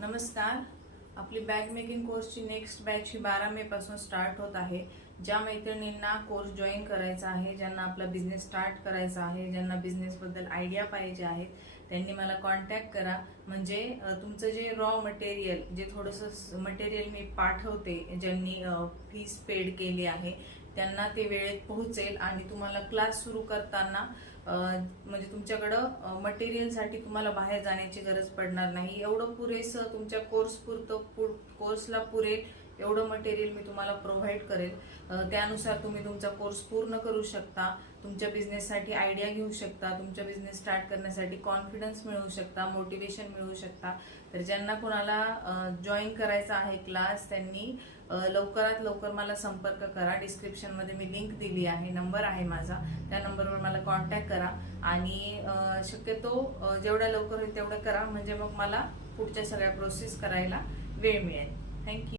नमस्कार. आपली bag making कोर्सची नेक्स्ट बॅच ही 12 मे पासून स्टार्ट होत आहे. ज्या मैत्रिणींना कोर्स जॉईन करायचा आहे, ज्यांना आपला बिझनेस स्टार्ट करायचा आहे, ज्यांना बिझनेसबद्दल आयडिया पाहिजे आहे, त्यांनी मला कॉन्टॅक्ट करा. म्हणजे तुमचं जे रॉ मटेरियल, जे थोडंसं मटेरियल मी पाठवते, ज्यांनी फीस पेड केली आहे त्यांना ते वेळेत पोहोचेल आणि तुम्हाला क्लास सुरू करताना म्हणजे तुमच्याकडं मटेरियलसाठी तुम्हाला बाहेर जाण्याची गरज पडणार नाही. एवढं पुरेसं तुमच्या कोर्सला पुरेल एवढं मटेरियल मी तुम्हाला प्रोव्हाइड करेल. त्यानुसार तुम्ही तुमचा कोर्स पूर्ण करू शकता, तुमच्या बिझनेससाठी आयडिया घेऊ शकता, तुमचा बिझनेस स्टार्ट करण्यासाठी कॉन्फिडन्स मिळवू शकता, मोटिवेशन मिळवू शकता. तर ज्यांना कोणाला जॉईन करायचा आहे क्लास, त्यांनी लवकरात लवकर मला संपर्क करा. डिस्क्रिप्शनमध्ये मी लिंक दिली आहे, नंबर आहे माझा, त्या नंबरवर मला कॉन्टॅक्ट करा आणि शक्यतो जेवढ्या लवकर होईल तेवढं करा, म्हणजे मग मला पुढच्या सगळ्या प्रोसेस करायला वेळ मिळेल. थँक्यू.